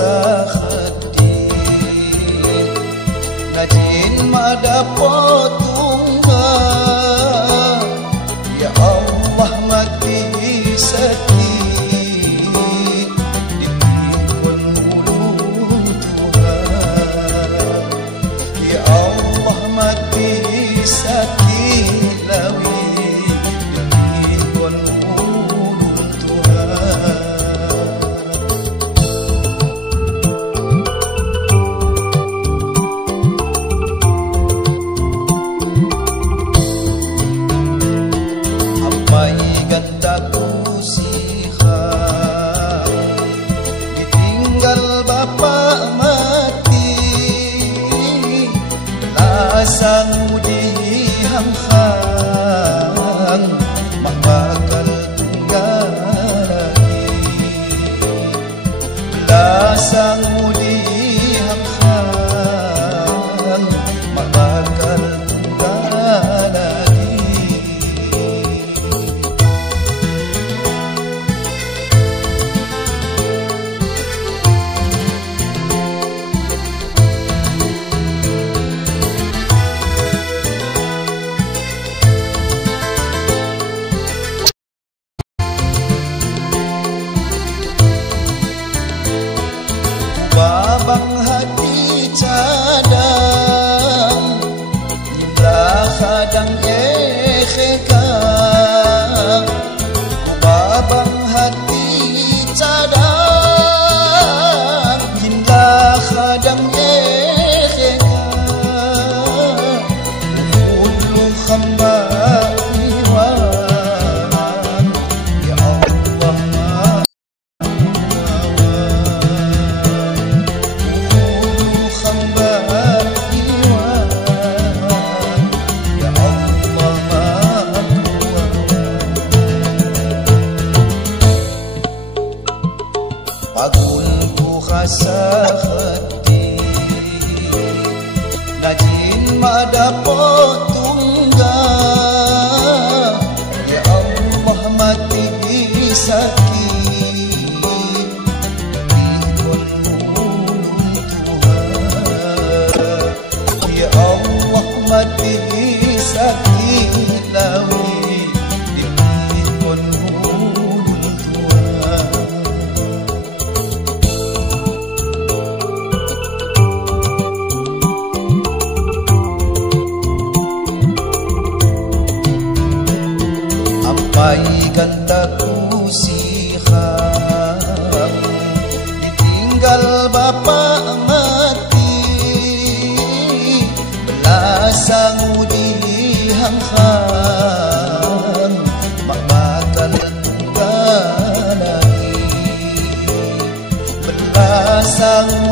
khasa khadi najin madapot tungga ya Allah mati sakit dipikul ulun Tuhan ya Allah mati sakit lawi dipikul ulun Tuhan. Sangudi hang-hang mak bakal tunggal lagi belah sangudi hang-hang mak bakal tunggal lagi. Babang hati cadang Jumlah kadang ekhekang Babang hati cadang Jumlah kadang ekhekang Ulu khamba iwan Ya Allah Pagulku khasa khati najin madapot tungga ya Allah mati sakit dipikul ulun Tuhan ya Allah mati sakit lawi dipikul ulun Tuhan. Abaikan taku siham ditinggal bapa mati belasang udi hang-hang mak bakal tunggal lagi belasang